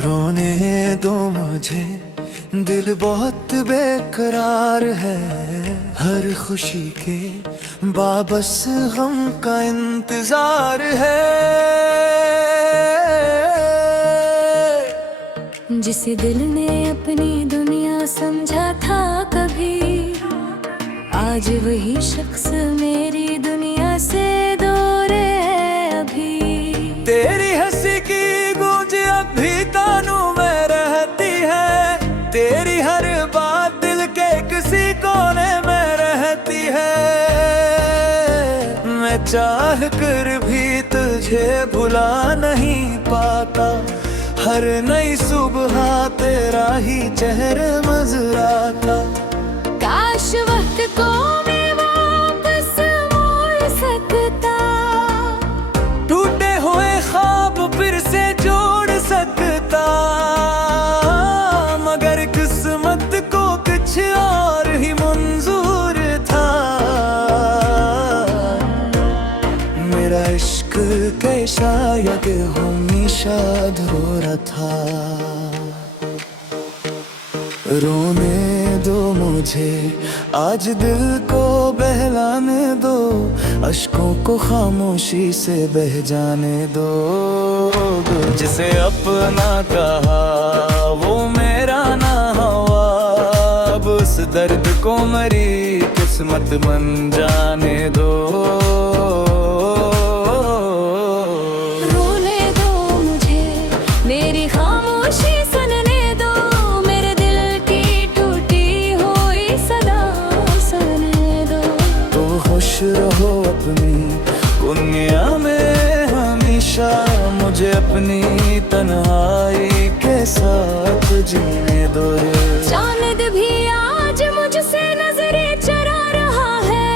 रोने दो मुझे, दिल बहुत बेकरार है। हर खुशी के बाबस गम का इंतजार है। जिसे दिल ने अपनी दुनिया समझा था कभी, आज वही शख्स मेरी दुनिया से दूर है अभी। तेरी हंसी की गूंज अब भी कानों में रहती है। तेरी हर बात दिल के किसी कोने में रहती है। मैं चाह कर भी तुझे भुला नहीं पाता। हर नई सुबह तेरा ही चेहरा नजर आता। काश वक्त को मैं वापस मोड़ सकता, टूटे हुए ख्वाब फिर से जोड़ सकता। मगर किस्मत को कुछ और ही मंजूर था। मेरा इश्क के शायद हमेशा अधूरा था। रोने दो मुझे, आज दिल को बहलाने दो। अश्कों को खामोशी से बह जाने दो। जिसे अपना कहा वो मेरा ना हुआ। अब उस दर्द को मरी किस्मत बन जाने दो। रोने दो मुझे, मेरी खामोशी सुनने दो। मेरे दिल की टूटी हुई सदा सुनने दो। तो खुश रहो अपनी दुनिया में हमेशा। मुझे अपनी तन्हाई के साथ जीने दो। चांद भी आज मुझसे नजरें चुरा रहा है।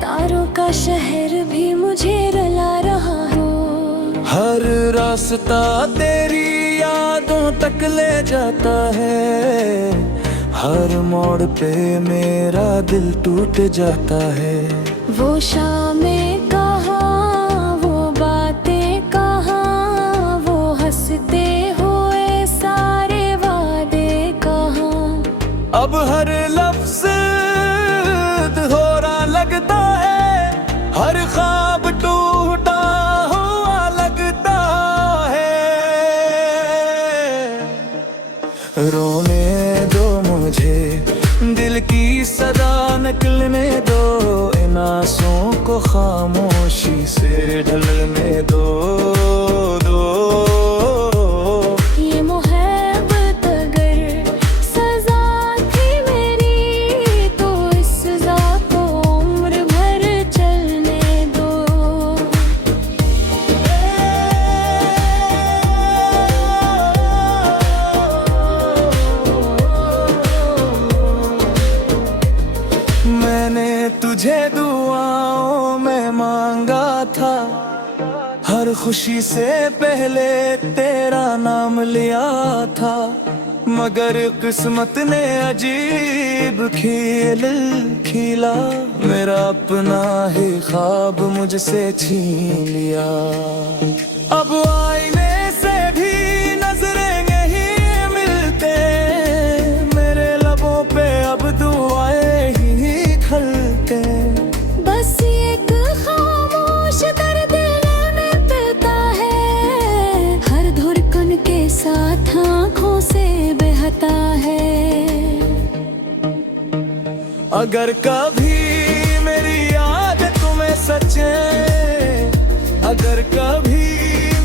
तारों का शहर भी मुझे रुला रहा है। हर रास्ता तेरी यादों तक ले जाता है। हर मोड़ पे मेरा दिल टूट जाता है। वो शामें कहाँ, वो बातें कहाँ, वो हंसते हुए सारे वादे कहाँ। अब हर लफ्ज दोहरा लगता है। हर ख्वाब टूटा हुआ लगता है। रोने दो मुझे, दिल की सदा निकलने दो। इन आंसुओं को खामोशी से ढलने दो। ये मोहब्बत अगर सजा थी मेरी, तो इस सजा को उम्र भर चलने दो। मैंने तुझे दुआओं में मांगा था। हर खुशी से पहले तेरा नाम लिया था। मगर किस्मत ने अजीब खेल खिला। मेरा अपना ही ख्वाब मुझसे छीन लिया। अब आईने से भी नजरें नहीं मिलते। मेरे लबों पे अब दुआएं ही खलते। बस एक खामोश दर्द में पिलता है। हर धड़कन के साथ आँखों से बहता है। अगर कभी मेरी याद तुम्हें सचे, अगर कभी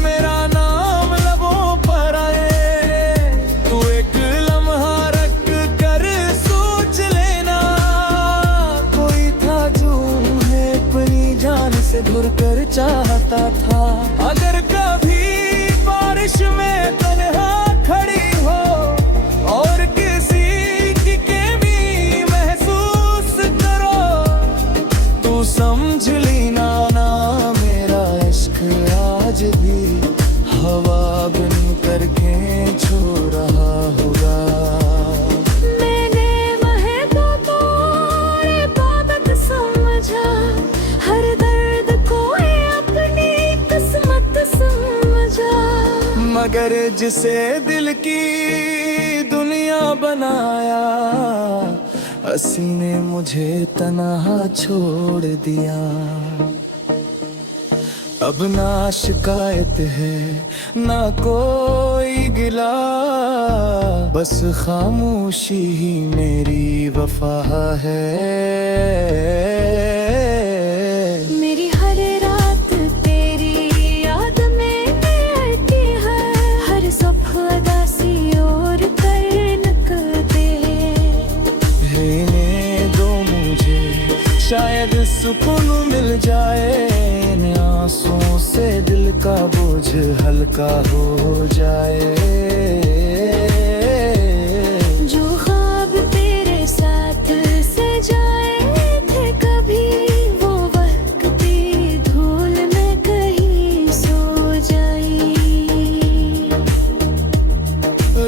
मेरा नाम लबों पर आए, तो एक लम्हा रख कर सोच लेना। कोई था जो है अपनी जान से ढूंढ कर चाहता था। अगर कभी बारिश में तन्हा खड़ी हो और किसी की कमी महसूस करो, तू समझ लेना ना मेरा इश्क आज भी हवा बन करके छू रहा होगा। मैंने महबूब को इबादत समझा। हर दर्द को अपनी किस्मत समझा। मगर जिसे दिल की दुनिया बनाया, हंसी ने मुझे तन्हा छोड़ दिया। अब ना शिकायत है ना कोई गिला, बस खामोशी ही मेरी वफा है। मेरी हर रात तेरी याद में रहती है, हर सुबह उदासी और करते रहने दो मुझे, शायद सुकून मिल जाए। इन आंसुओं से दिल का बोझ हल्का हो जाए। जो ख्वाब तेरे साथ सजाए थे कभी, वो वक्त की धूल में कहीं सो जाई।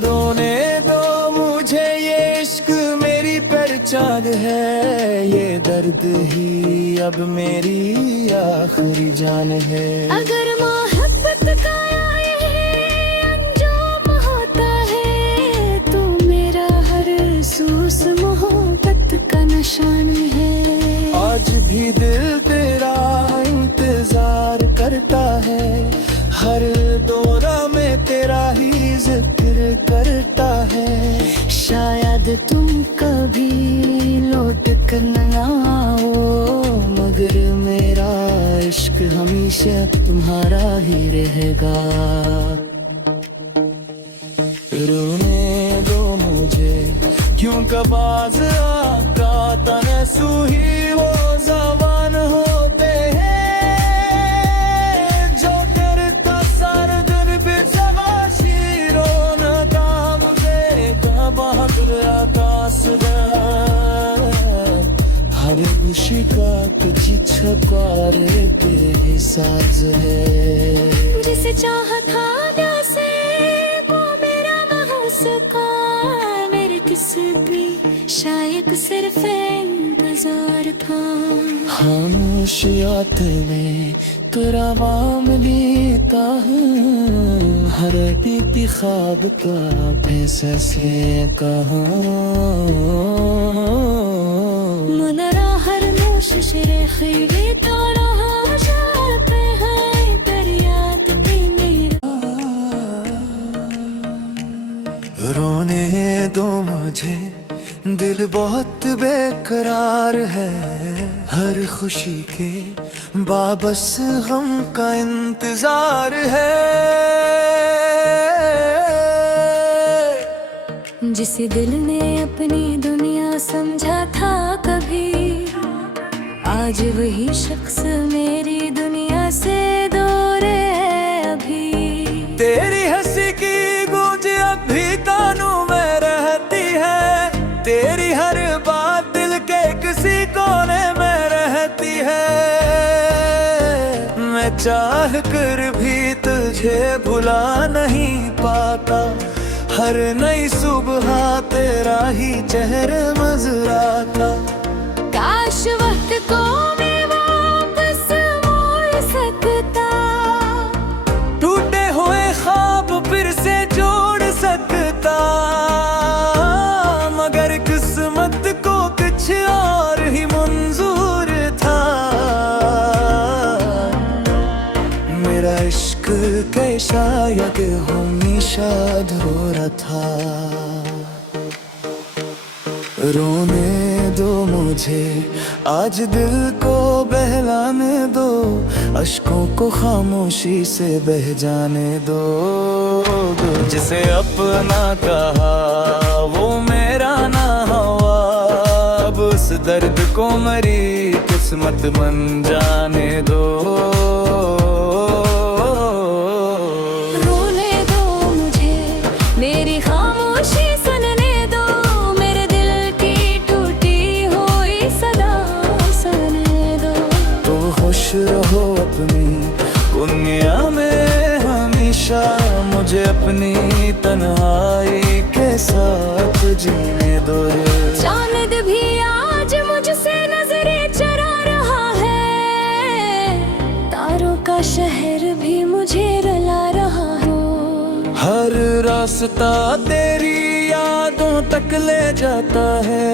रोने दो मुझे, ये इश्क मेरी पहचान है। ये दर्द ही अब मेरी आखिरी जान है। अगर मोहब्बत का ये अंजाम होता है, तो मेरा हर सूस मोहब्बत का निशान है। आज भी दिल तेरा इंतजार करता है, हर दौरा में तेरा ही जिक्र करता है। शायद तुम कभी लौट कर न आओ, मगर मेरा इश्क हमेशा तुम्हारा ही रहेगा। रोने दो मुझे, क्यों कबाज आका तने सुही वो जवान होते हैं, जो करता सर दर पे सवाशी रोना काम दे बहादुर आकाश हर खुशी का कुछ छपारे पे साज है। जिसे चाहा था जैसे वो मेरा न हो सका, मेरे किसी शायद सिर्फ इंतजार था। खामोशियात में तेरा वाम लेता हूँ, हर बीती ख्वाब का पैसा से कहा। मनरा हर नोश शरे खैरी तो रहा जाते हैं दरियात भी मेरा। रोने दो मुझे, दिल बहुत बेकरार है। हर खुशी के बाबस गम का इंतजार है। जिसे दिल ने अपनी दुनिया समझा था कभी, आज वही शख्स मेरी दुनिया से दूर है अभी। तेरी हंसी की गूंज अब भी कानों में रहती है, तेरी हर बात दिल के किसी कोने में रहती है। मैं चाह कर भी तुझे भुला नहीं पाता, हर नई सुबह तेरा ही चेहरा नजर आता। काश वक्त को मैं वापस मोड़ सकता, टूटे हुए ख्वाब फिर से जोड़ सकता, मगर किस्मत को कुछ और ही मंजूर था। मेरा इश्क के शायद हमेशा अधूरा था। रोने दो मुझे, आज दिल को बहलाने दो, अश्कों को खामोशी से बह जाने दो। जिसे अपना कहा वो मेरा ना हुआ, अब उस दर्द को मरी किस्मत बन जाने दो। रोने दो मुझे, मेरी खामोशी सुनने दो, मेरे दिल की टूटी हुई सदा सुनने दो। तो खुश रहो अपनी दुनिया में हमेशा, मुझे अपनी तन्हाई के साथ जीने दो। चांद भी आज मुझसे नजरें चरा रहा है, तारों का शहर भी मुझे रुला रहा हो। हर रास्ता तेरी यादों तक ले जाता है,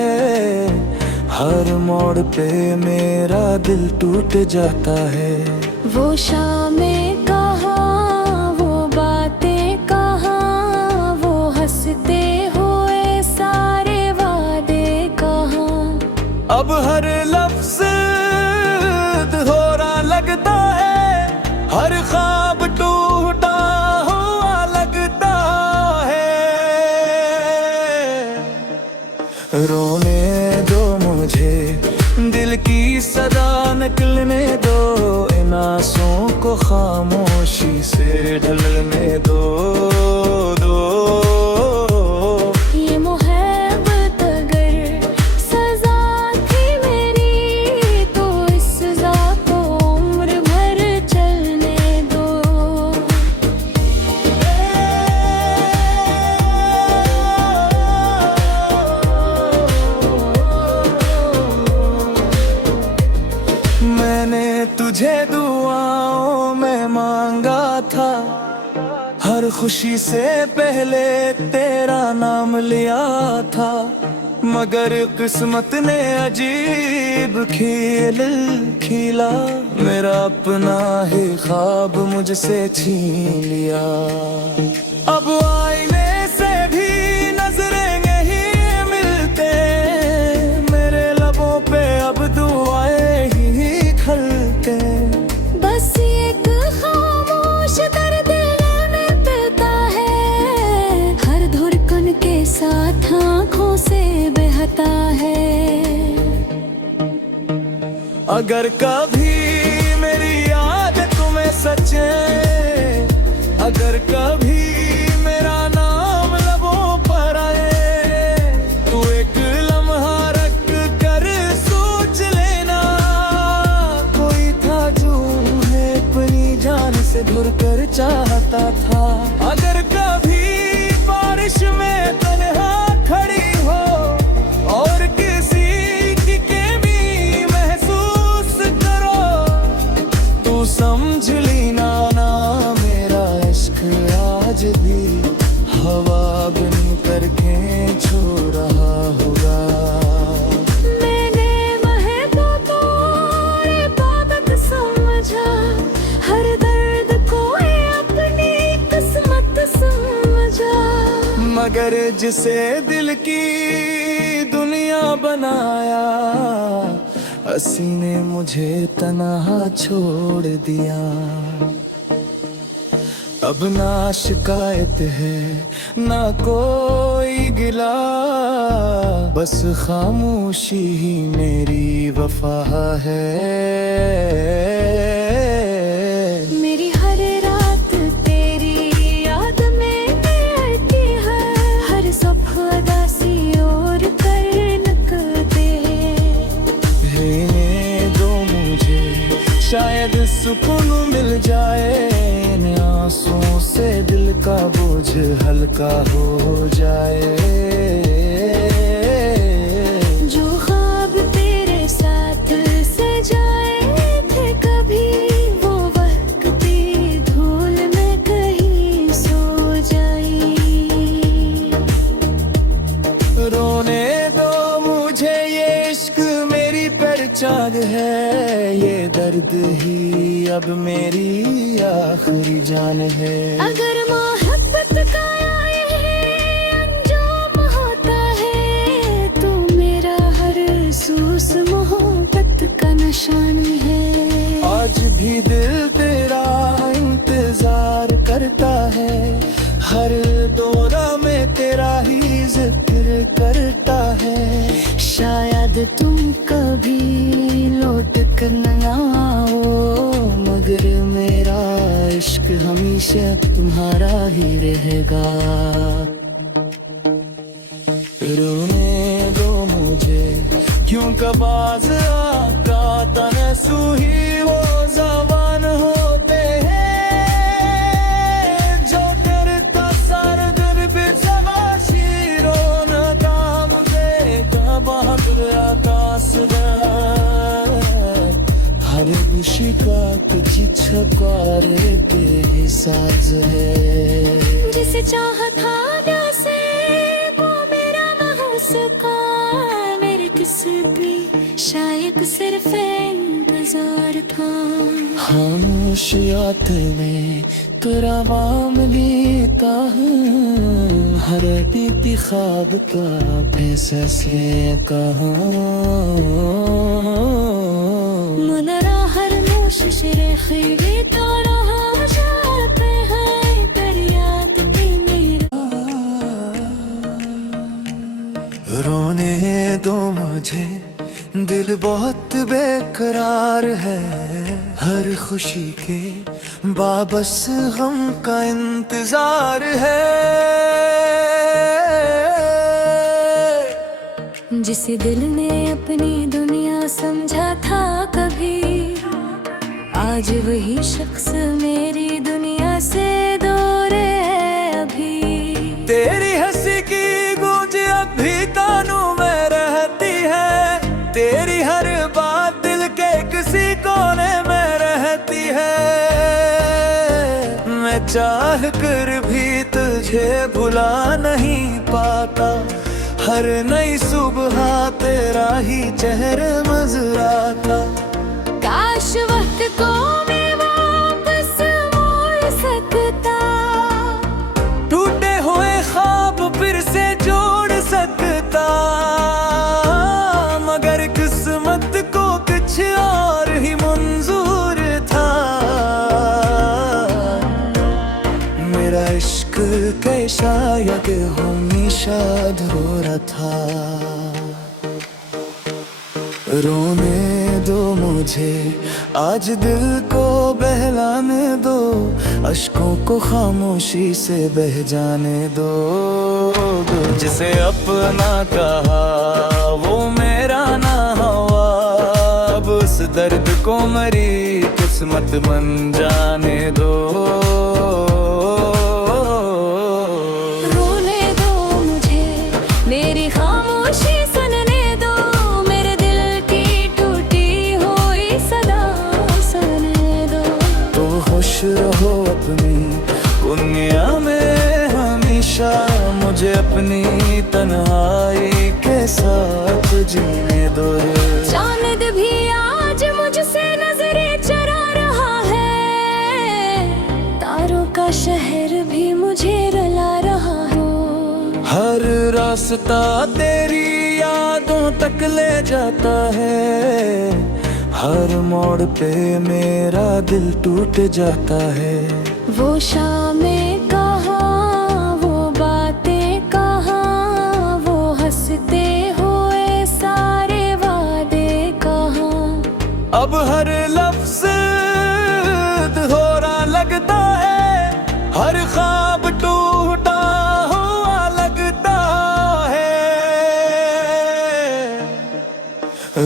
हर मोड़ पे मेरा दिल टूट जाता है। वो शामें कहाँ, वो बातें कहाँ, वो हंसते हुए सारे वादे कहाँ। अब हर लफ्ज़ अधूरा लगता है, हर ख्वाब टूटा हुआ लगता है। रोने दो मुझे, दिल की सदा निकलने दो, इन आंसुओं को खामोशी से ढलने दो। ये मोहब्बत अगर सजा थी मेरी, तो इस सजा को उम्र भर चलने दो। मैंने तुझे दुआओं में मांगा था, हर खुशी से पहले तेरा नाम लिया था, मगर किस्मत ने अजीब खेल खेला, मेरा अपना ही ख्वाब मुझसे छीन लिया। अब आईने से भी नजरें नहीं मिलते, मेरे लबों पे अब दुआएं ही खलते। बस एक खामोश दर्द में पिलता है, हर धड़कन के साथ आँखों से बहता है। अगर कभी मेरी याद तुम्हें सचे, अगर कभी मेरा नाम लबों पर आए, तो एक लम्हा रख कर सोच लेना, कोई था जो है अपनी जान से ढूंढ कर चाहता था। अगर कभी बारिश में तन्हा खड़ी हो और किसी की कमी महसूस करो, तू समझ लेना ना मेरा इश्क आज भी हवा बन करके छू रहा होगा। मैंने महबूबों और इबादत समझा, हर दर्द को अपनी किस्मत समझा, मगर जिसे दिल की दुनिया बनाया, हंसी ने मुझे तन्हा छोड़ दिया। अब ना शिकायत है ना कोई गिला, बस खामोशी ही मेरी वफा है। मेरी हर रात तेरी याद में रहती है, हर सुबह उदासी और कर निकलते हैं। रहने दो मुझे, शायद सुकून मिल जाए, इन आंसुओं से दिल का बोझ हल्का हो जाए। जो ख्वाब तेरे साथ सजाए थे कभी, वो वक्त भी धूल में कहीं सो जाई। रोने दो मुझे, ये इश्क मेरी पहचान है, ये दर्द ही अब मेरी आखिरी जान है। अगर मोहब्बत का ये अंजाम होता है, तो मेरा हर सूस मोहब्बत का निशान है। आज भी दिल तेरा इंतजार करता है, हर दौरा में तेरा ही जिक्र करता है। शायद तुम कभी लौट कर न आओ, मगर मेरा इश्क हमेशा तुम्हारा ही रहेगा। रोने दो मुझे, क्यों कबाज आका तने सूही वो जवान होते हैं, जो करता सर दर पे शीरो न काम देगा बहादुर आकाश हर शिका तुझी छकारे के साज है। जिसे चाहा था जैसे वो मेरा महसूका, मेरे किसी भी शायद सिर्फ इंतजार था। खामोशियात में तेरा वाम लेता हूँ, हर बीती ख्वाब का फैसले कहाँ। मुनरा हर नोश शरे खीरी तो रहा जाते हैं दरियात की मेरा। रोने दो मुझे, दिल बहुत बेकरार है, हर खुशी के बाबस गम का इंतजार है। जिसे दिल ने अपनी दुनिया समझा था कभी, आज वही शख्स मेरी दुनिया से दूर है अभी। तेरी हंसी की गूंज अब भी कानों में रहती है, तेरी हर बात दिल के किसी कोने में रहती है। मैं चाह कर भी तुझे भुला नहीं पाता, हर नई सुबह तेरा ही चेहरा नजर आता। काश वक्त को मैं वापस मोड़ सकता, टूटे हुए ख्वाब फिर से जोड़ सकता, मगर किस्मत को कुछ और ही मंजूर था। मेरा इश्क के शायद हमेशा अधूरा था। रोने दो मुझे, आज दिल को बहलाने दो, अश्कों को खामोशी से बह जाने दो। जिसे अपना कहा वो मेरा ना हुआ, अब उस दर्द को मरी किस्मत बन जाने दो। रोने दो मुझे, मेरी खामोशी सुनने दो, मेरे दिल की टूटी हुई सदा सुनने दो। तो खुश रहो अपनी दुनिया में हमेशा, मुझे अपनी तन्हाई के साथ जीने दो। चांद भी आज मुझसे नजरें चुरा रहा है, तारों का शहर भी मुझे रुला रहा हो। हर रास्ता तेरी यादों तक ले जाता है, हर मोड़ पे मेरा दिल टूट जाता है। वो शामें कहाँ, वो बातें कहाँ, वो हंसते हुए सारे वादे कहाँ। अब हर लफ्ज दोहरा लगता है, हर ख्वाब टूटा हुआ लगता है।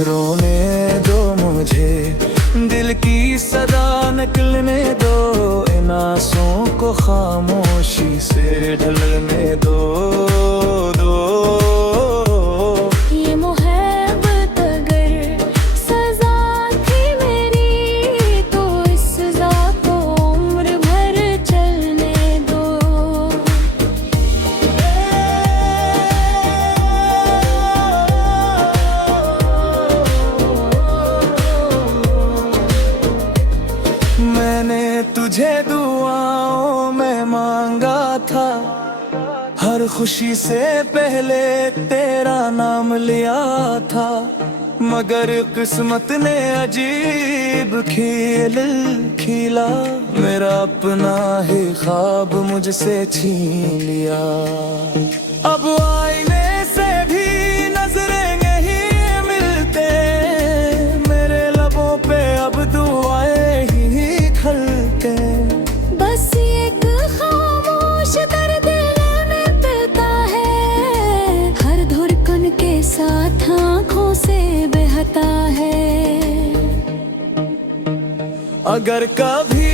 रोने दो मुझे, दिल की सदा निकलने दो, इन आंसुओं को खामोशी से ढलने दो। ये मोहब्बत अगर सजा थी मेरी, तो इस सजा को उम्र भर चलने दो। मैंने तुझे दुआओं में मांगा था, हर खुशी से पहले तेरा नाम लिया था, मगर किस्मत ने अजीब खेल खिला, मेरा अपना ही ख्वाब मुझसे छीन लिया। अब आईने से भी नजरें नहीं मिलते, मेरे लबों पे अब दुआएं ही खलते। बस एक खामोश दर्द में पिलता है, हर धड़कन के साथ आँखों से बहता है। अगर कभी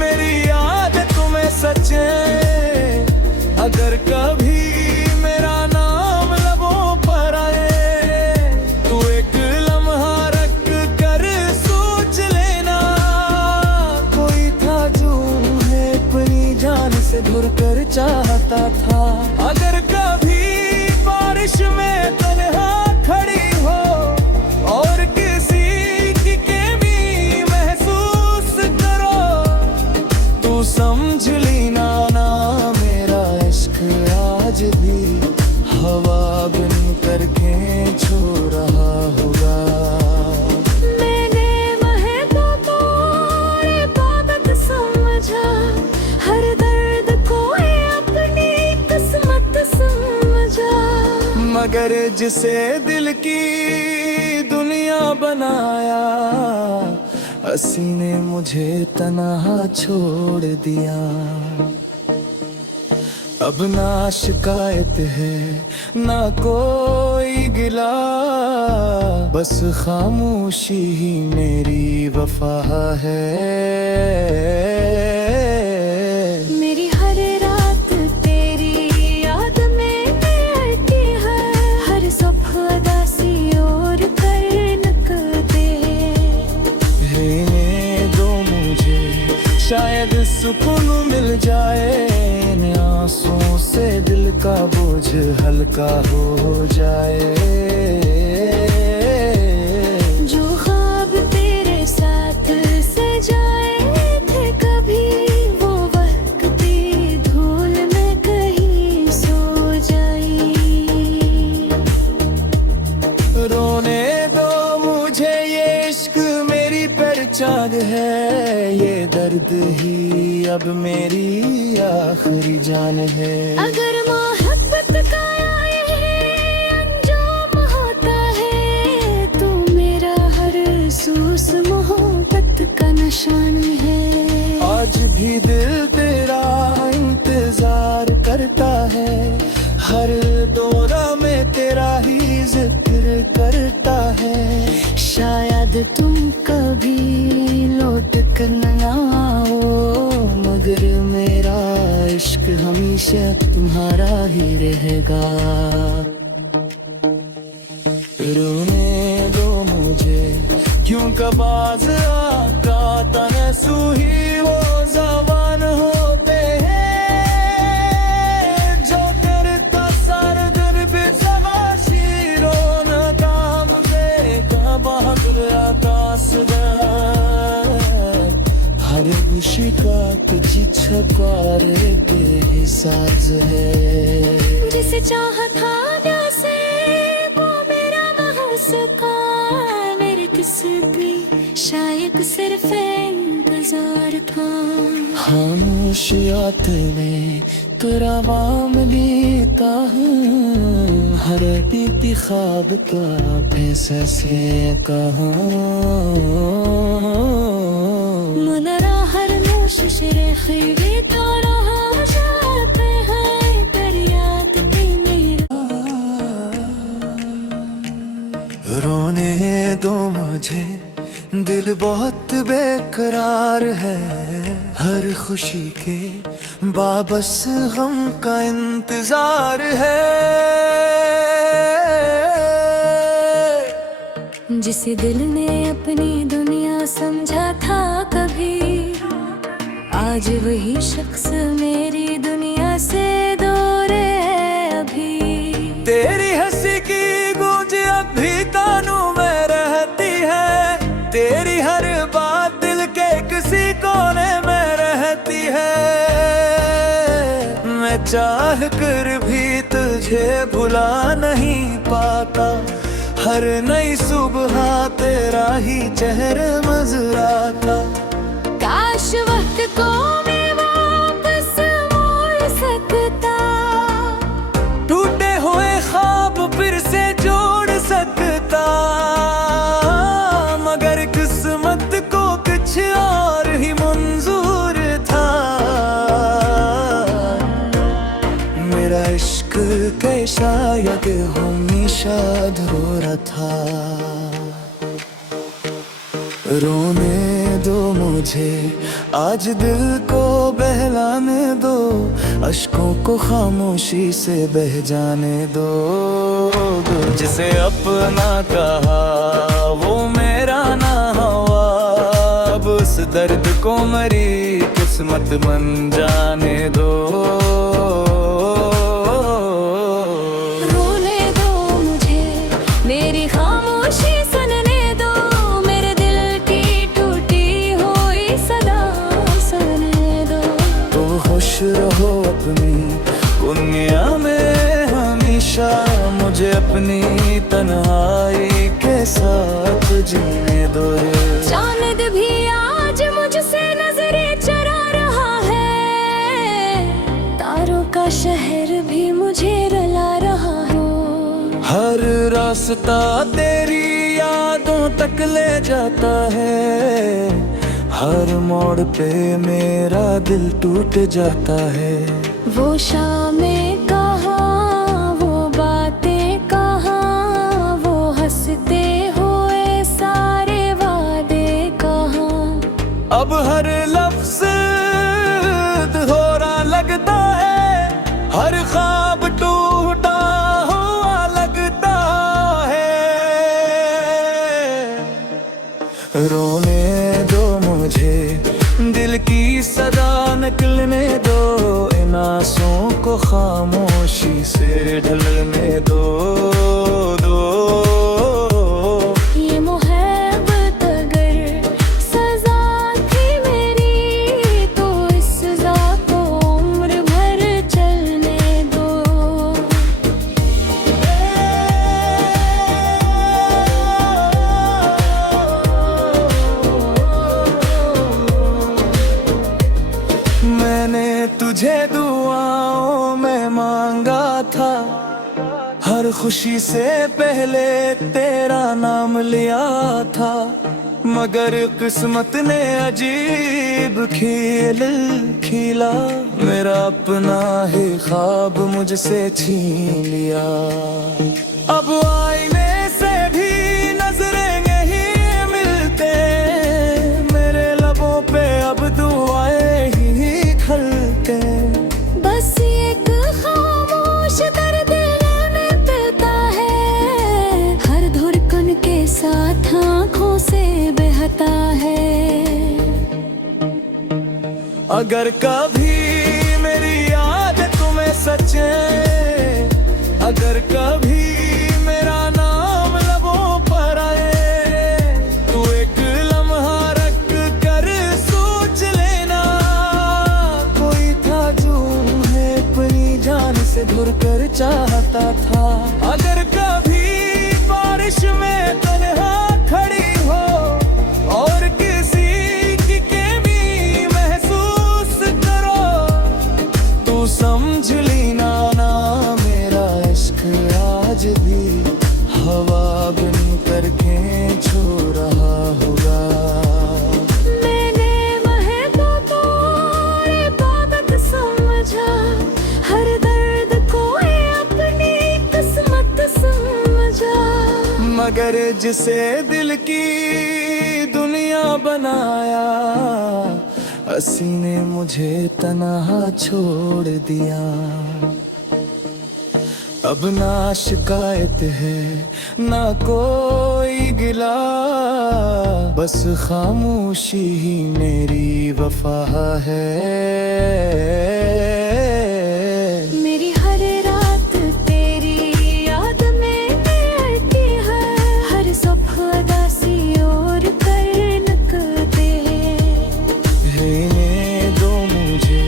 मेरी याद तुम्हें सचे, अगर कभी मेरा नाम लबों पर आए, तो एक लम्हा रख कर सोच लेना, कोई था जो है अपनी जान से धुर कर चाहता था। अगर कभी बारिश में तन्हा खड़ी हो और किसी की कमी महसूस करो, तू समझ लेना ना मेरा इश्क आज भी हवा बन करके छू रहा होगा। मैंने महकों को इबादत समझा, हर दर्द को ही अपनी किस्मत समझा। मगर जिसे दिल की दुनिया बनाया, हंसी ने मुझे तन्हा छोड़ दिया। अब ना शिकायत है ना कोई गिला, बस खामोशी ही मेरी वफा है। मेरी हर रात तेरी याद में रहती है, हर सुबह उदासी और कर नकते। रहने दो मुझे, शायद सुकून मिल जाए, इन आंसुओं से दिल का बोझ हल्का हो जाए। जो ख्वाब तेरे साथ सजाए थे कभी, वो वक्ती धूल में कहीं सो जाई। रोने दो मुझे, ये इश्क मेरी पहचान है, ये दर्द ही अब मेरी आखिरी जान है। अगर मोहब्बत का ये अंजाम होता है, तो मेरा हर सूस मोहब्बत का निशान है। आज भी दिल तेरा इंतजार करता है, हर दौरा में तेरा ही जिक्र करता है। शायद तुम कभी लौट कर न आओ, मगर मेरा इश्क हमेशा तुम्हारा ही रहेगा। रोने दो मुझे, क्यों कबाज आका तनसू ही वो जवान होते हैं, जो करता सर दर पे सवाशी रोना काम से का बहादुर आकाश दा। हर शिकायत की छकारे के साज है। जिसे चाहा था जैसे वो मेरा महसूका, मेरे किसी शायद सिर्फ इंतजार था। खामोशियात में तेरा वाम लेता हूँ, हर बीती ख्वाब का पैसा से कहा। मुनरा हर नोश शरेखी भी तो रहा जाते हैं, दरियात की मेरा। रोने दो मुझे, दिल बहुत बेकरार है, हर खुशी के बाबस गम का इंतजार है। जिसे दिल ने अपनी दुनिया समझा था कभी, आज वही शख्स मेरी दुनिया से दूर है अभी। तेरी हंसी की गूंज अब भी कानों में रहती है, तेरी हर बात दिल के किसी कोने में रहती है। मैं चाह कर भी तुझे भुला नहीं पाता, हर नई सुबह तेरा ही चेहरा नजर आता। काश वक्त को मैं वापस मोड़ सकता, टूटे हुए ख्वाब फिर से जोड़ सकता, मगर किस्मत को कुछ और ही मंजूर था। मेरा इश्क के शायद हमेशा अधूरा था। रोने दो मुझे, आज दिल को बहलाने दो, अश्कों को खामोशी से बह जाने दो। जिसे अपना कहा वो मेरा ना हुआ, अब उस दर्द को मरी किस किस्मत बन जाने दो। रोने दो मुझे, मेरी खामोशी सुनने दो, मेरे दिल की टूटी हुई सदा सुनने दो। तो खुश रहो अपनी दुनिया में हमेशा, मुझे अपनी तन्हाई के साथ जीने दो। चांद भी आज मुझसे नजरें चुरा रहा है, तारों का शहर भी मुझे रुला रहा हो। हर रास्ता तेरी यादों तक ले जाता है, हर मोड़ पे मेरा दिल टूट जाता है। वो शामें कहाँ, वो बातें कहाँ, वो हंसते हुए सारे वादे कहाँ। अब हर लफ्ज दोहरा लगता है, हर ख्वाब टूटा हुआ लगता है। रोने दो मुझे, दिल की सदा निकलने दो, इन आंसुओं को खामोशी से ढलने दो। ये मोहब्बत अगर सजा थी मेरी, तो इस सजा को उम्र भर चलने दो। मैंने तुझे दुआओं में मांगा था, हर खुशी से पहले तेरा नाम लिया था, मगर किस्मत ने अजीब खेल खिला, मेरा अपना ही ख्वाब मुझसे छीन लिया। अब आईने से भी नजरें नहीं मिलते, मेरे लबों पे अब दुआएं ही खलते। बस एक खामोश दर्द में पिलता है, हर धड़कन के साथ आँखों से बहता है। अगर कभी मेरी याद तुम्हें सचे, अगर कभी मेरा नाम लबों पर आए, तो एक लम्हा रख कर सोच लेना, कोई था जो है अपनी जान से ढूंढ कर चाहता था। अगर कभी बारिश में तन्हा खड़ी हो और किसी की कमी महसूस करो, तू समझ लेना ना मेरा इश्क आज भी हवा बन कर खींच रहा होगा। मैंने महबूब को इबादत समझा, हर दर्द को अपनी किस्मत समझा, मगर जिसे दिल की दुनिया बनाया, हंसी ने मुझे तन्हा छोड़ दिया। अब ना शिकायत है ना कोई गिला, बस खामोशी ही मेरी वफा है। मेरी हर रात तेरी याद में रहती है, हर सुबह उदासी और कर लगते हैं। रहने दो मुझे,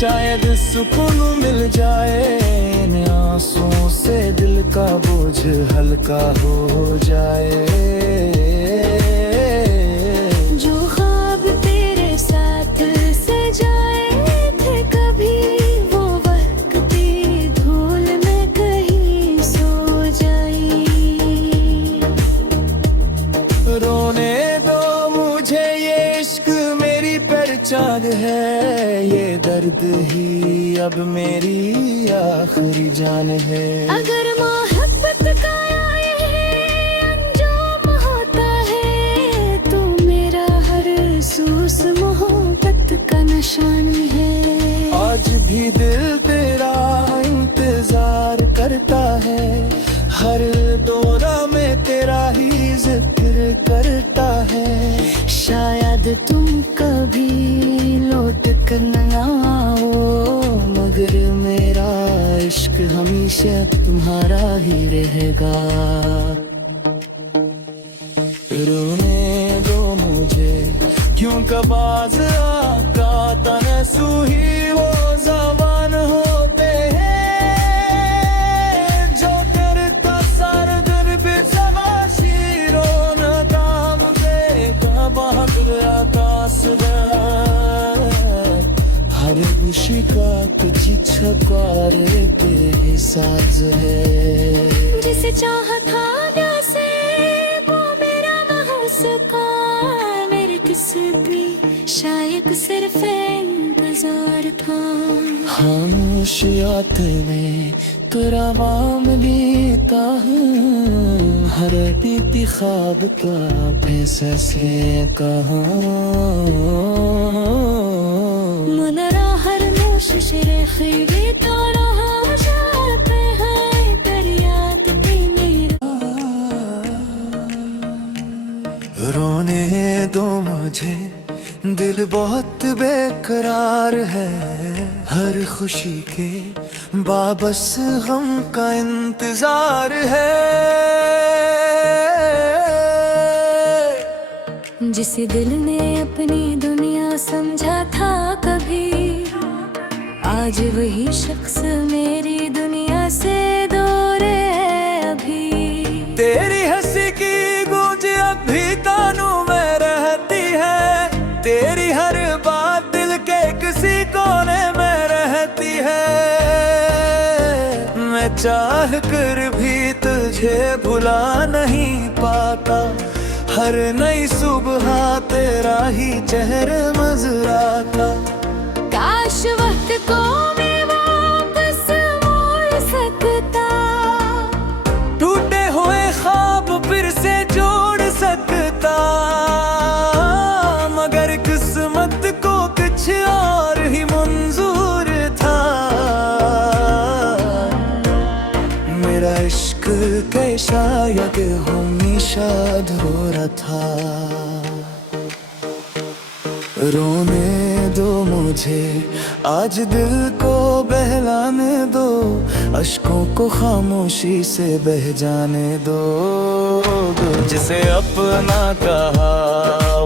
शायद सुकून मिल जाए, इन आंसुओं से दिल का बोझ हल्का हो जाए। जो ख्वाब तेरे साथ सजाए थे कभी, वो वक्त की धूल में कहीं सो जाई। रोने दो मुझे, ये इश्क मेरी पहचान है, ये दर्द ही अब मेरी आखिरी जान है। अगर मोहब्बत का ये अंजाम होता है, तो मेरा हर सूस मोहब्बत का निशान है। आज भी दिल तेरा इंतजार करता है, हर दौरा में तेरा ही जिक्र करता है। शायद तुम कभी लौट करना हो, मगर मेरा इश्क हमेशा तुम्हारा ही रहेगा। रोने दो मुझे क्यों कबाज आका तनसू ही वो जवान होते हैं, जो करता सर दर पे सवाशीरो न काम देता बहादुर आकाश हर खुशी का कुछ छपारे पे साज है। जिसे चाहा था वैसे वो मेरा ना हो सका, मेरे किसी शायद सिर्फ इंतजार था। खामोशियात में तेरा वाम लेता हूँ, हर बीती ख्वाब का पैसा से कहा मनरा हर नोश शरे खैरी तो रहा जाते हैं दरियात मेरा। रोने दो मुझे दिल बहुत बेकरार है, हर खुशी के बाबस गम का इंतजार है। जिसे दिल ने अपनी दुनिया समझा था कभी, आज वही शख्स मेरी दुनिया से दूर है अभी। तेरी हंसी की गूंज अब भी कानों में रहती है, तेरी हर बात दिल के किसी कोने में रहती है। मैं चाह कर भी तुझे भुला नहीं पाता, हर नई सुबह तेरा ही चेहरा नजर आता। काश वक्त को मैं वापस मोड़ सकता, टूटे हुए ख्वाब फिर से जोड़ सकता, मगर किस्मत को कुछ और ही मंजूर था। मेरा इश्क के शायद हमेशा अधूरा था। रोने दो मुझे आज दिल को बहलाने दो, अश्कों को खामोशी से बह जाने दो। जिसे अपना कहा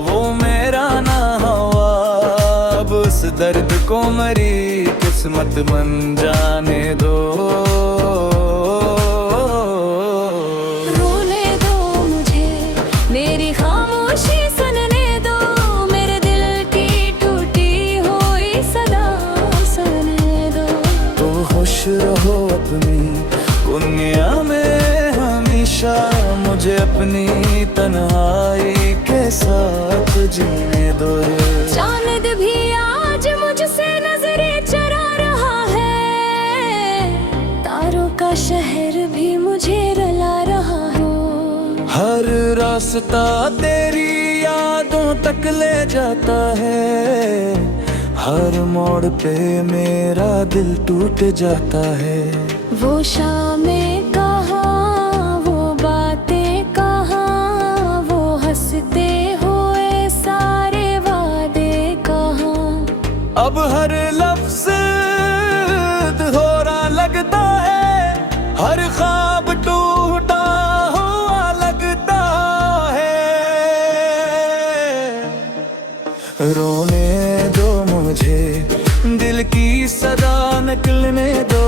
वो मेरा ना हुआ, अब उस दर्द को मरी किस्मत बन जाने दो। रोने दो मुझे मेरी खामोशी सुनने दो, मेरे दिल की टूटी हुई सदा सुनने दो। तो खुश रहो अपनी दुनिया में हमेशा, मुझे अपनी तन्हाई के साथ जीने दो। चांद भी आज मुझसे नजरें चरा रहा है, तारों का शहर भी मुझे रुला रहा हो। हर रास्ता तेरी यादों तक ले जाता है, हर मोड़ पे मेरा दिल टूट जाता है। वो शामें कहाँ, वो बातें कहाँ, वो हंसते हुए सारे वादे कहाँ। अब हर लफ्ज दोहरा लगता है, हर ख्वाब टूटा हुआ लगता है। रोने दो मुझे दिल की सदा निकलने दो,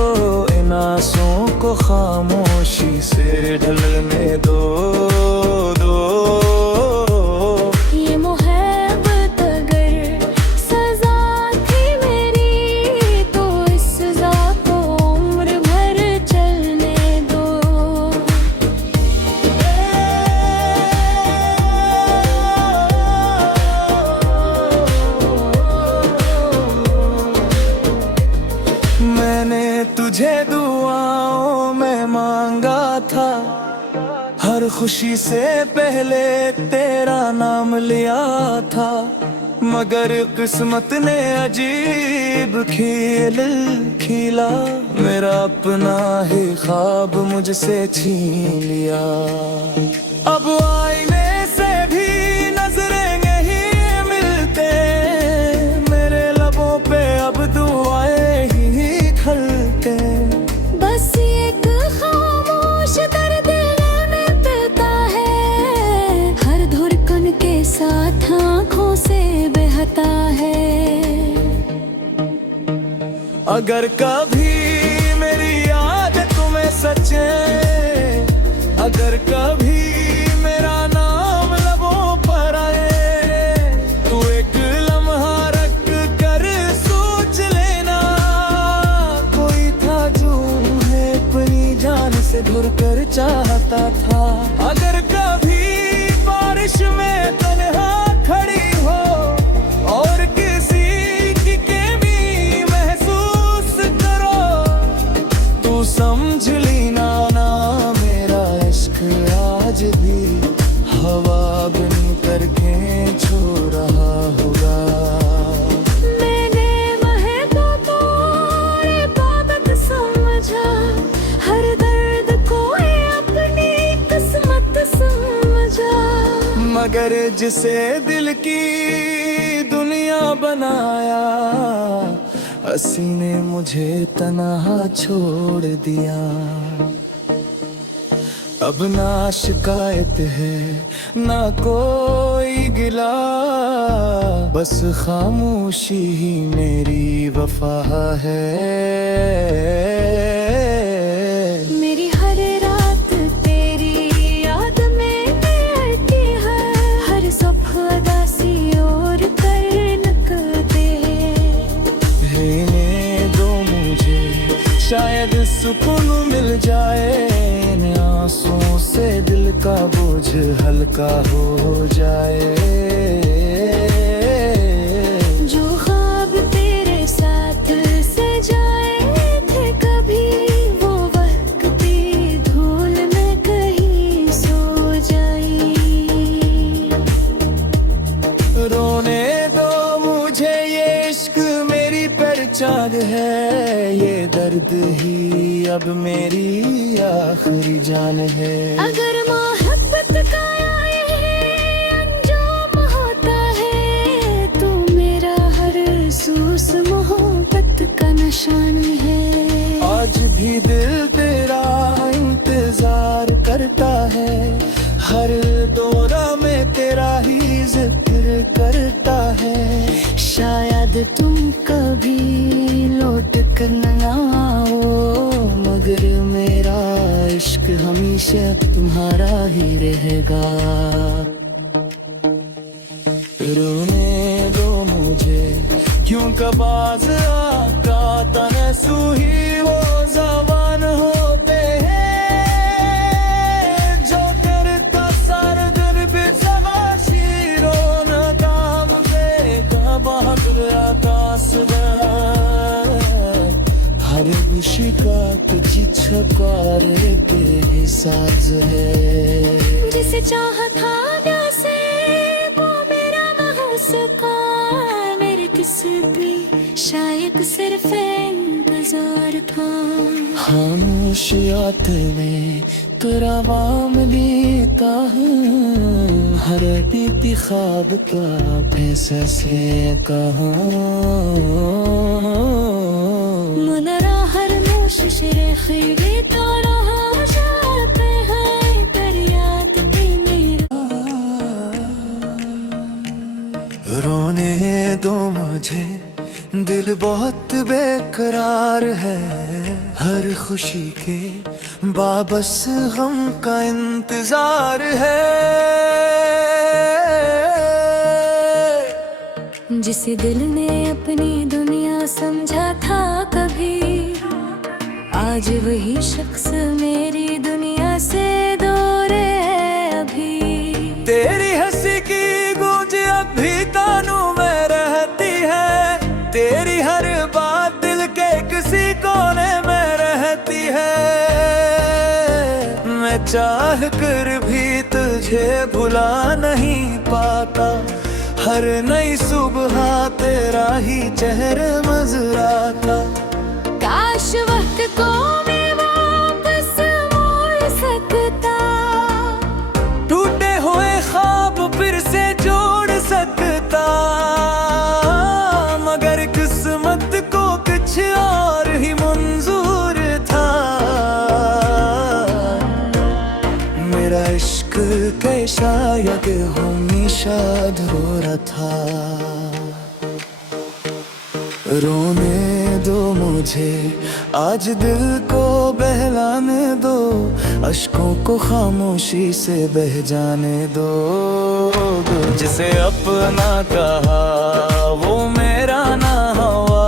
इन आंसुओं को खामोशी से ढलने दो। ये मोहब्बत अगर सजा थी मेरी, तो इस सजा को उम्र भर चलने दो। मैंने तुझे दुआओं में मांगा था, हर खुशी से पहले तेरा नाम लिया था, मगर किस्मत ने अजीब खेल खिला, मेरा अपना ही ख्वाब मुझसे छीन लिया। अब आईने से भी नजरें नहीं मिलते, मेरे लबों अगर कभी मेरी याद तुम्हें सचे, अगर कभी मेरा नाम लबों पर आए, तो एक लम्हा रख कर सोच लेना, कोई था जो है अपनी जान से ढूंढ कर चाहता था। अगर कभी बारिश में तन्हा खड़ी हो और किसी की कमी महसूस करो, तू समझ लेना ना मेरा इश्क आज भी हवा बन कर खींचो रहा होगा। मैंने महबूबों और बाबत समझा, हर दर्द को अपनी किस्मत समझा, मगर जिसे दिल की दुनिया बनाया, हंसी ने मुझे तन्हा छोड़ दिया। अब ना शिकायत है ना कोई गिला, बस खामोशी ही मेरी वफा है। मेरी हर रात तेरी याद में बैठी है, हर सुबह उदासी और कर निकलते। रहने दो मुझे, शायद सुकून मिल जाए, इन आंसुओं से दिल का बोझ हल्का हो जाए। जो ख्वाब तेरे साथ सजाए थे कभी, वो वक्त भी धूल में कहीं सो जाई। रोने दो मुझे, ये इश्क मेरी पहचान है, ये दर्द ही अब मेरी आखिरी जान है। अगर मोहब्बत का ये अंजाम होता है, तो मेरा हर सूस मोहब्बत का निशान है। आज भी दिल तेरा इंतजार करता है, हर दौरा में तेरा ही जिक्र करता है। शायद तुम कभी लौट कर न आओ, मगर मेरा इश्क हमेशा तुम्हारा ही रहेगा। रोने दो मुझे, क्यों कबाज आका तने सूही वो जवान होते हैं, जो करता सर दर पे सवाशीरो न काम देगा बहादुर आकाश दा। हर शिकायत की छकारे के साज है। जिसे चाहा था से वो मेरा महसूका, मेरे किसी भी शायद सिर्फ इंतजार था। खामोशियात में तेरा वाम लेता हूँ, हर बीती ख्वाब का पैसा से कहाँ। मुनरा हर नोश शरे खीरी तो रहा जाते हैं, पर याद की मेरा। रोने दो मुझे, दिल बहुत बेकरार है, हर खुशी के बाबस गम का इंतजार है। जिसे दिल ने अपनी दुनिया समझा था कभी, आज वही शख्स मेरी दुनिया से दूर है अभी। तेरी हंसी की गूंज अब भी कानों में रहती है, तेरी हर बात दिल के किसी कोने में रहती है। मैं चाह कर भी तुझे भुला नहीं पाता, हर नई सुबह तेरा ही चेहरा नजर आता। काश वक्त को मैं वापस मोड़ सकता, टूटे हुए ख्वाब फिर से जोड़ सकता, मगर किस्मत को कुछ और ही मंजूर था। मेरा इश्क कैसा शायद हमेशा अधूरा था। रोने दो मुझे, आज दिल को बहलाने दो, अश्कों को खामोशी से बह जाने दो। जिसे अपना कहा वो मेरा ना हुआ,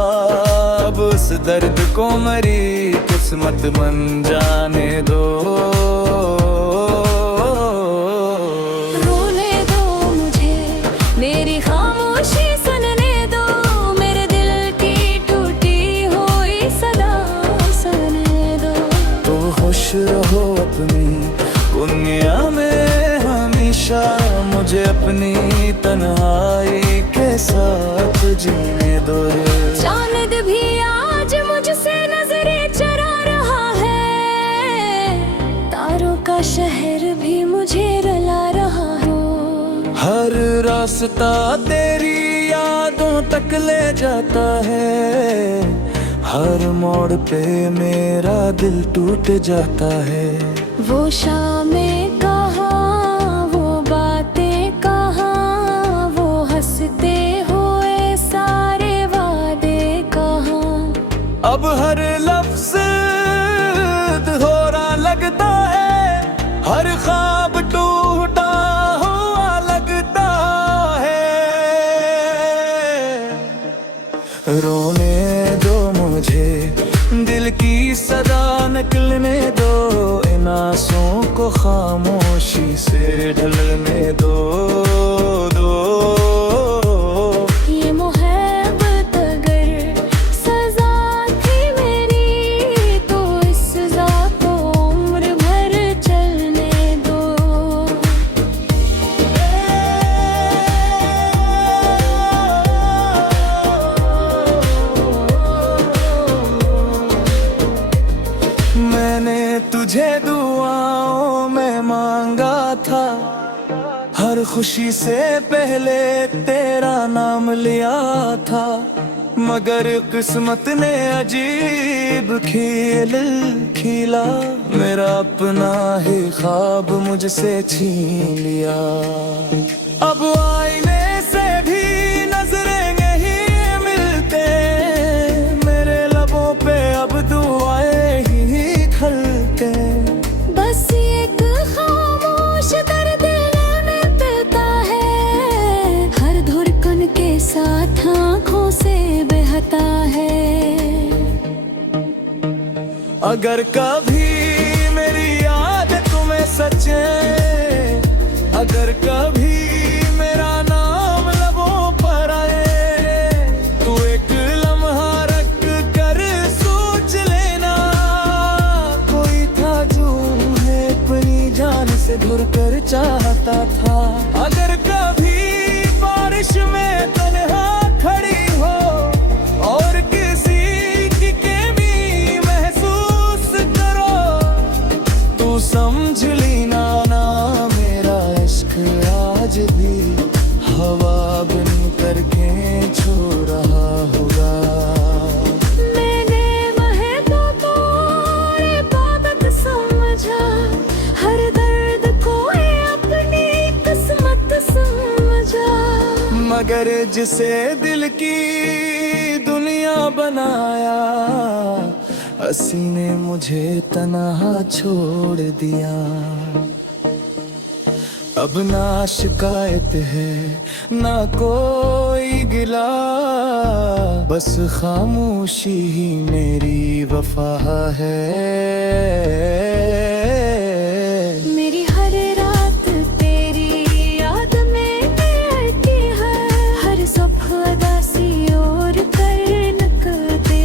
अब उस दर्द को मरी किस्मत बन जाने दो। रोने दो मुझे, मेरी खामोशी सुनने दो, मेरे दिल की टूटी हुई सदा सुनने दो। तो खुश रहो अपनी दुनिया में हमेशा, मुझे अपनी तन्हाई के साथ जीने दो। चांद भी आज मुझसे नजरें चुरा रहा है, तारों का शहर भी मुझे रुला रहा हो। हर रास्ता तेरी यादों तक ले जाता है, हर मोड़ पे मेरा दिल टूट जाता है। वो शामें कहाँ, वो बातें कहाँ, वो हंसते हुए सारे वादे कहाँ। अब हर लफ्ज दोहरा लगता है, हर ख्वाब टूटा हुआ लगता है। रोने दो मुझे, दिल की सदा निकलने दो, इन आंसुओं को खामोशी से ढलने दो। ये मोहब्बत अगर सजा थी मेरी, तो इस सजा को उम्र भर चलने दो। मैंने तुझे दुआओं में मांगा था, हर खुशी से पहले तेरा नाम लिया था, मगर किस्मत ने अजीब खेल खिला, मेरा अपना ही ख्वाब मुझसे छीन लिया। अब आईने से भी नजरें नहीं मिलते, मेरे लबों पे अब दुआएं ही खलते। बस एक खामोश दर्द में पिता है, हर धड़कन के साथ आँखों से बहता है। अगर कभी मेरी याद तुम्हें सचे, अगर कभी मेरा नाम लबों पर आए, तो एक लम्हा रख कर सोच लेना, कोई था जो है अपनी जान से ढूंढ कर चाहता था। अगर कभी बारिश में तन्हा खड़ी हो और किसी की कमी महसूस करो, तू समझ लेना ना मेरा इश्क आज भी हवा बन करके छू रहा होगा। मैंने महबूबों और इबादत समझा, हर दर्द को ही अपनी किस्मत समझा। मगर जिसे दिल की दुनिया बनाया, हंसी ने मुझे तन्हा छोड़ दिया। अब ना शिकायत है ना कोई गिला, बस खामोशी ही मेरी वफा है। मेरी हर रात तेरी याद में रहती है, हर सुबह उदासी और कर नकते।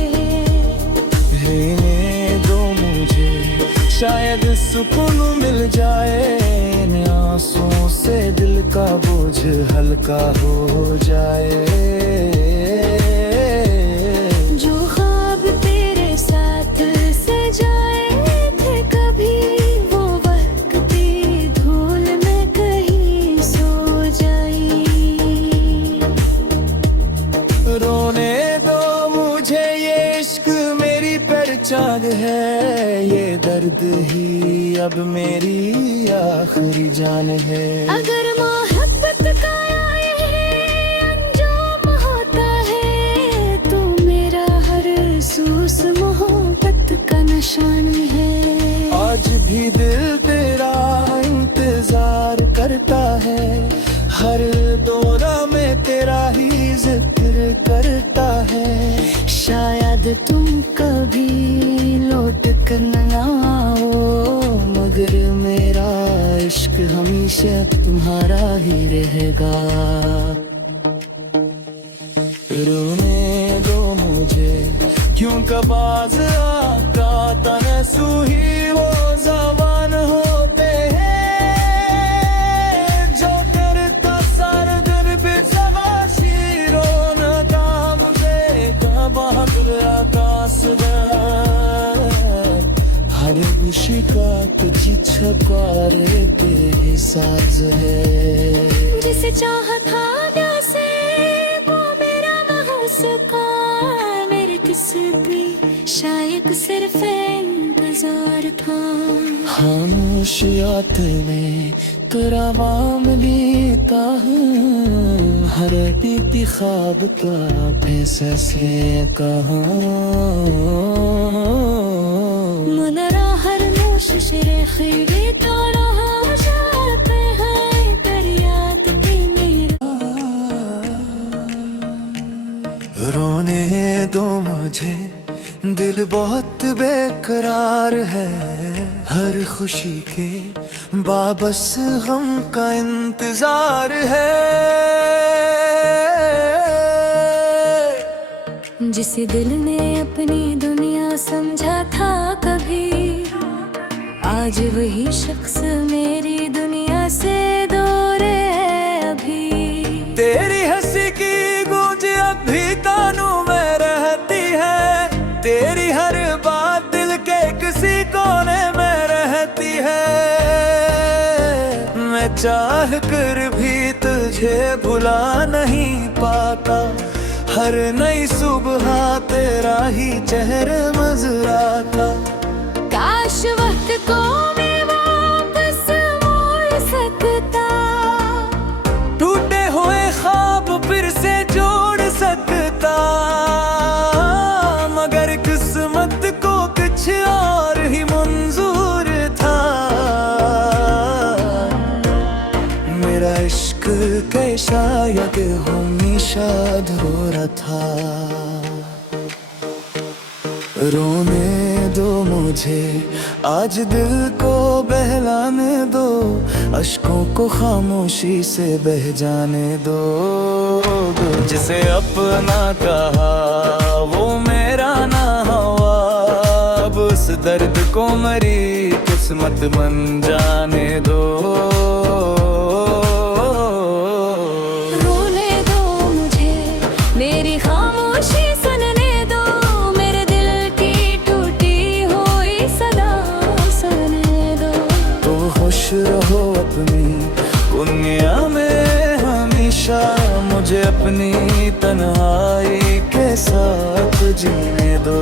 रहने दो मुझे, शायद सुकून मिल जाए, इन आंसुओं से दिल का बोझ हल्का हो जाए। जो ख्वाब तेरे साथ सजाए थे कभी, वो वक्त धूल में कहीं सो जाई। रोने दो मुझे, ये इश्क मेरी पहचान है, ये दर्द ही अब मेरी आखिरी जान है। अगर मोहब्बत का ये अंजाम होता है, तो अगर तुम कभी लौट कर न आओ, मगर मेरा इश्क हमेशा तुम्हारा ही रहेगा। रोने दो मुझे क्यों कबाज आका तने सुही वो जवान होते हैं, जो करता सर दर पे सवाशी रोना का मुझे का बहादुर आकाश हर शिका कुछ छकारे के साज है। जिसे चाहा था प्यासे वो मेरा न हो सका, मेरे तस्बी शायद सिर्फ इंतजार था। खामोशियात में तेरा वाम लेता हूँ, हर बीती ख्वाब का पैसा से कहाँ मनरा हर नोश शरे खीरी तोड़ा जाते हैं दरियात की नीरा। रोने दो मुझे दिल बहुत बेकरार है, हर खुशी के बाबस गम का इंतजार है। जिसे दिल ने अपनी दुनिया समझा था कभी, आज वही शख्स मेरी दुनिया से दूर है अभी। तेरी हंसी की गूंज अब भी कानों में रहती है, तेरी हर बात दिल के किसी कोने में रहती है। मैं चाह कर भी तुझे भुला नहीं पाता, हर नई सुबह तेरा ही चेहरा नजर आता। काश वक्त को मैं वापस मोड़ सकता, टूटे हुए ख्वाब फिर से जोड़ सकता, मगर किस्मत को कुछ और ही मंजूर था। मेरा इश्क के शायद हमेशा अधूरा था। रोने दो मुझे आज दिल को बहलाने दो, अश्कों को खामोशी से बह जाने दो। जिसे अपना कहा वो मेरा ना हुआ, अब उस दर्द को मरी किस्मत बन जाने दो। रोने दो मुझे मेरी खामोशी सुनने दो, मेरे दिल की टूटी हुई सदा सुनने दो। तो खुश रहो अपनी दुनिया में हमेशा, मुझे अपनी तन्हाई के साथ जीने दो।